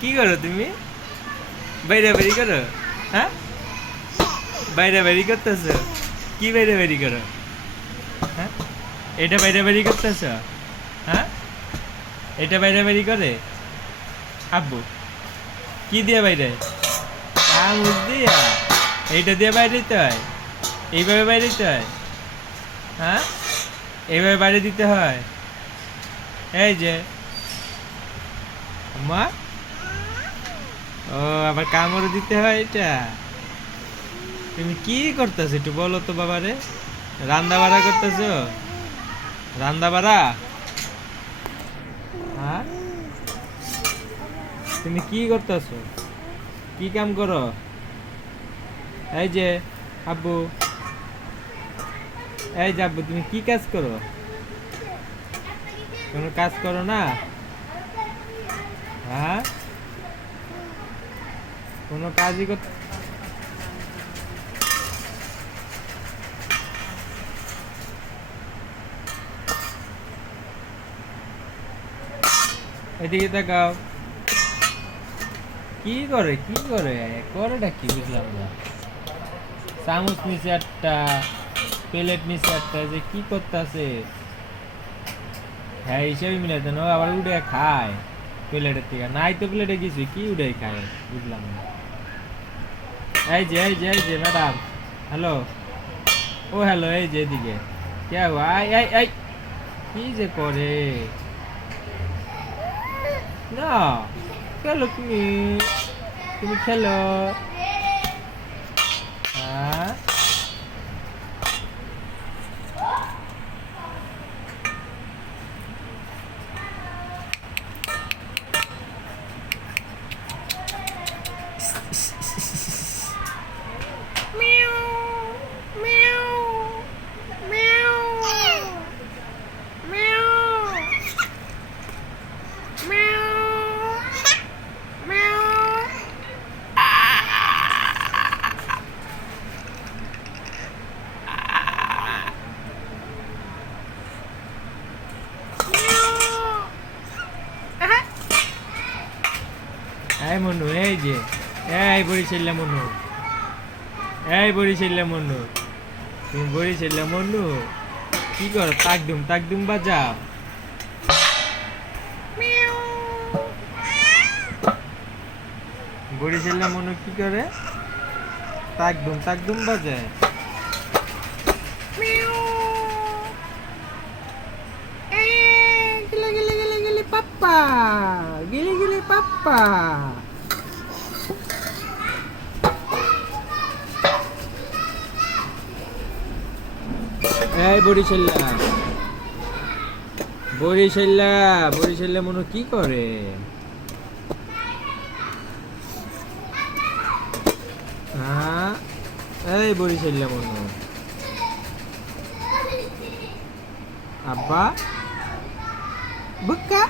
কি করো তুমি? বাইরে বাইরে করো? হ্যাঁ, বাইরে বাইরে করতেছ? কি বাইরে বাইরে করো? হ্যাঁ, এটা বাইরে বাইরে করতেছ? হ্যাঁ, এটা বাইরে বাইরে করে আব্বু? কি দিয়ে বাইরে? চামচ দিয়া? এইটা দিয়ে বাইরে দিতে হয়? এইভাবে বাইরে দিতে হয়? হ্যাঁ, এইভাবে বাইরে দিতে হয়? এই যে মা, ও আবার কামড় দিতে হয় এটা? তুমি কি করতেছো একটু বলো তো বাবারে। রান্দা বাড়া করতেছো? রান্দা বাড়া? হ্যাঁ, তুমি কি করতেছো? কি কাম করো? এই যে আব্বু, এই যে আব্বু, তুমি কি কাজ করো? কোনো কাজ করো না? হ্যাঁ, কোনো কাজই কর। এদিকে তাকাও। কি করে, কি করে, করেটা কি বুঝলাম না। চামচ নিচে একটা, প্লেট নিচে একটা, যে কি করতেছে? হ্যাঁ, হিসেবে মিলে দেন, ও আবার উঠে খায় প্লেটের থেকে। নাই তো প্লেটে কিছু, কি উঠে খায় বুঝলাম না। এই যে এই যে এই যে ম্যাডাম, হ্যালো, ও হ্যালো, এই যে এদিকে কে হুয়া? আই আই আই, কি যে করে না? খেলো তুমি, তুমি খেলো। হ্যাঁ, এই মনু, এই যে, এই বরিশাল্লা মনু, এই বরিশাল্লা মনু, তুমি বরিশাল্লা মনু, কি করো? তাক দুম বাজাও। বরিশাল্লা মনু কি করে? তাক দুম বাজায়। গিলে গিলে গিলে গিলে পাপ্পা, গিলে গিলে পাপ্পা। এই বরিশাল্লা, বরিশাল্লা, বরিশাল্লা মনু কি করে? হ্যাঁ, এই বরিশাল্লা মনু, আব্বা বুক্কা।